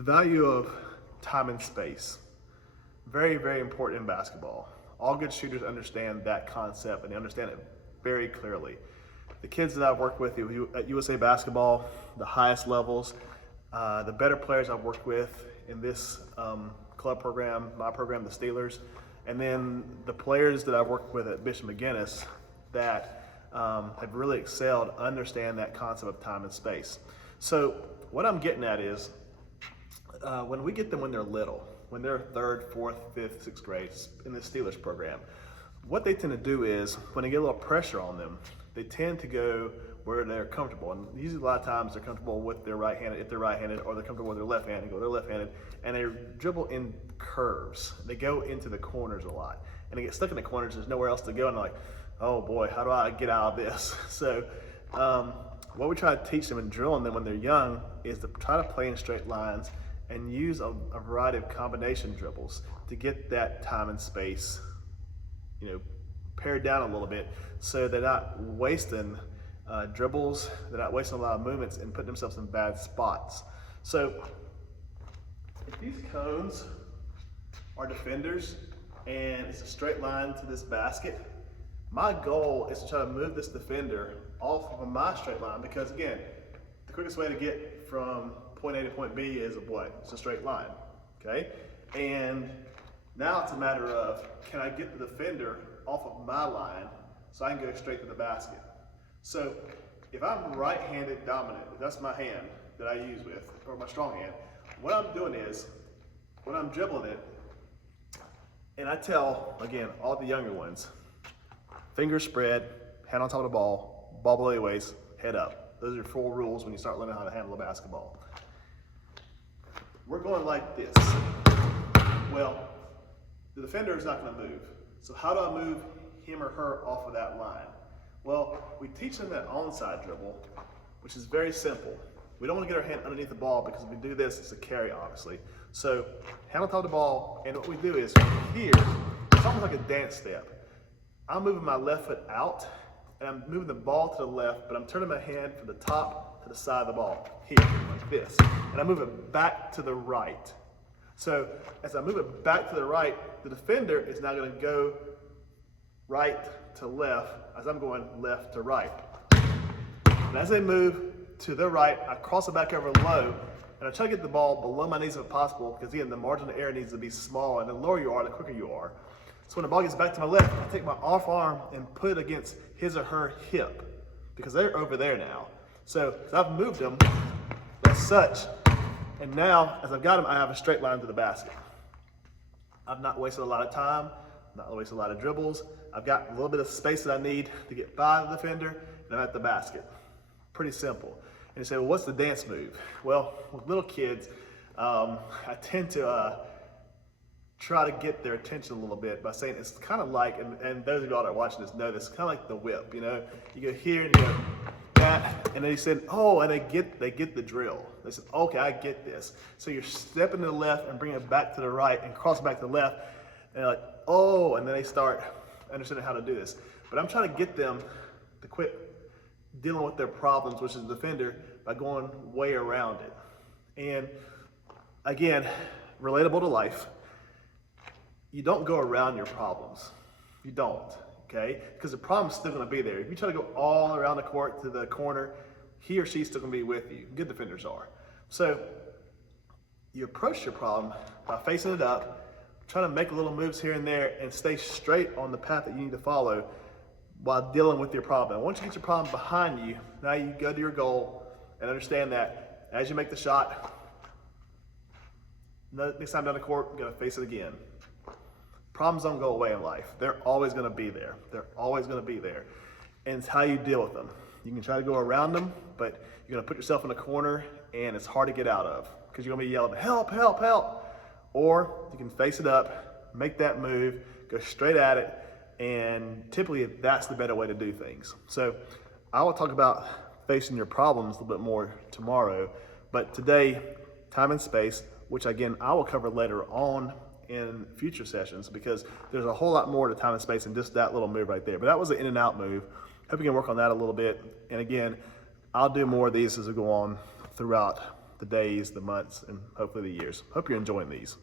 The value of time and space, very, very important in basketball. All good shooters understand that concept and they understand it very clearly. The kids that I've worked with at USA Basketball, the highest levels, the better players I've worked with in this club program, my program, the Steelers, and then the players that I've worked with at Bishop McGuinness that have really excelled understand that concept of time and space. So what I'm getting at is, when we get them when they're little, when they're third, fourth, fifth, sixth grade in the Steelers program, what they tend to do is when they get a little pressure on them, they tend to go where they're comfortable. And usually a lot of times they're comfortable with their right-handed, if they're right-handed, or they're comfortable with their left-handed, go their left-handed, and they dribble in curves. They go into the corners a lot. And they get stuck in the corners, there's nowhere else to go, and they're like, oh boy, how do I get out of this? So what we try to teach them and drill on them when they're young is to try to play in straight lines and use a variety of combination dribbles to get that time and space, pared down a little bit, so they're not wasting dribbles, they're not wasting a lot of movements and putting themselves in bad spots. So if these cones are defenders and it's a straight line to this basket, my goal is to try to move this defender off of my straight line, because again, the quickest way to get from point A to point B is what? It's a straight line, okay? And now it's a matter of, can I get the defender off of my line so I can go straight to the basket? So if I'm right-handed dominant, if that's my hand that I use with, or my strong hand, what I'm doing is, when I'm dribbling it, and I tell, again, all the younger ones, fingers spread, hand on top of the ball below your waist, head up. Those are your 4 rules when you start learning how to handle a basketball. We're going like this. Well, the defender is not going to move. So how do I move him or her off of that line? Well, we teach them that onside dribble, which is very simple. We don't want to get our hand underneath the ball, because if we do this, it's a carry, obviously. So hand on top of the ball, and what we do is here, it's almost like a dance step. I'm moving my left foot out, and I'm moving the ball to the left, but I'm turning my hand from the top to the side of the ball, here, like this. And I move it back to the right. So as I move it back to the right, the defender is now going to go right to left as I'm going left to right. And as they move to the right, I cross it back over low, and I try to get the ball below my knees if possible, because again, the margin of error needs to be small, and the lower you are, the quicker you are. So when the ball gets back to my left, I take my off arm and put it against his or her hip, because they're over there now. So I've moved them as such, and now as I've got them, I have a straight line to the basket. I've not wasted a lot of time, not wasted a lot of dribbles. I've got a little bit of space that I need to get by the defender, and I'm at the basket. Pretty simple. And you say, well, what's the dance move? Well, with little kids, I tend to try to get their attention a little bit by saying it's kind of like, and those of y'all that are watching this know this, kind of like the whip, You go here and you go that, and they said, oh, and they get the drill. They said, okay, I get this. So you're stepping to the left and bringing it back to the right and cross back to the left, and they're like, oh, and then they start understanding how to do this. But I'm trying to get them to quit dealing with their problems, which is the defender, by going way around it. And again, relatable to life, you don't go around your problems. You don't, okay? Because the problem's still going to be there. If you try to go all around the court to the corner, he or she's still going to be with you. Good defenders are. So you approach your problem by facing it up, trying to make little moves here and there, and stay straight on the path that you need to follow while dealing with your problem. And once you get your problem behind you, now you go to your goal and understand that as you make the shot, next time down the court, you're going to face it again. Problems don't go away in life. They're always going to be there. They're always going to be there. And it's how you deal with them. You can try to go around them, but you're going to put yourself in a corner, and it's hard to get out of, because you're going to be yelling, help, help, help. Or you can face it up, make that move, go straight at it, and typically that's the better way to do things. So I will talk about facing your problems a little bit more tomorrow, but today, time and space, which again, I will cover later on in future sessions, because there's a whole lot more to time and space than just that little move right there. But that was an in and out move. Hope you can work on that a little bit. And again, I'll do more of these as we go on throughout the days, the months, and hopefully the years. Hope you're enjoying these.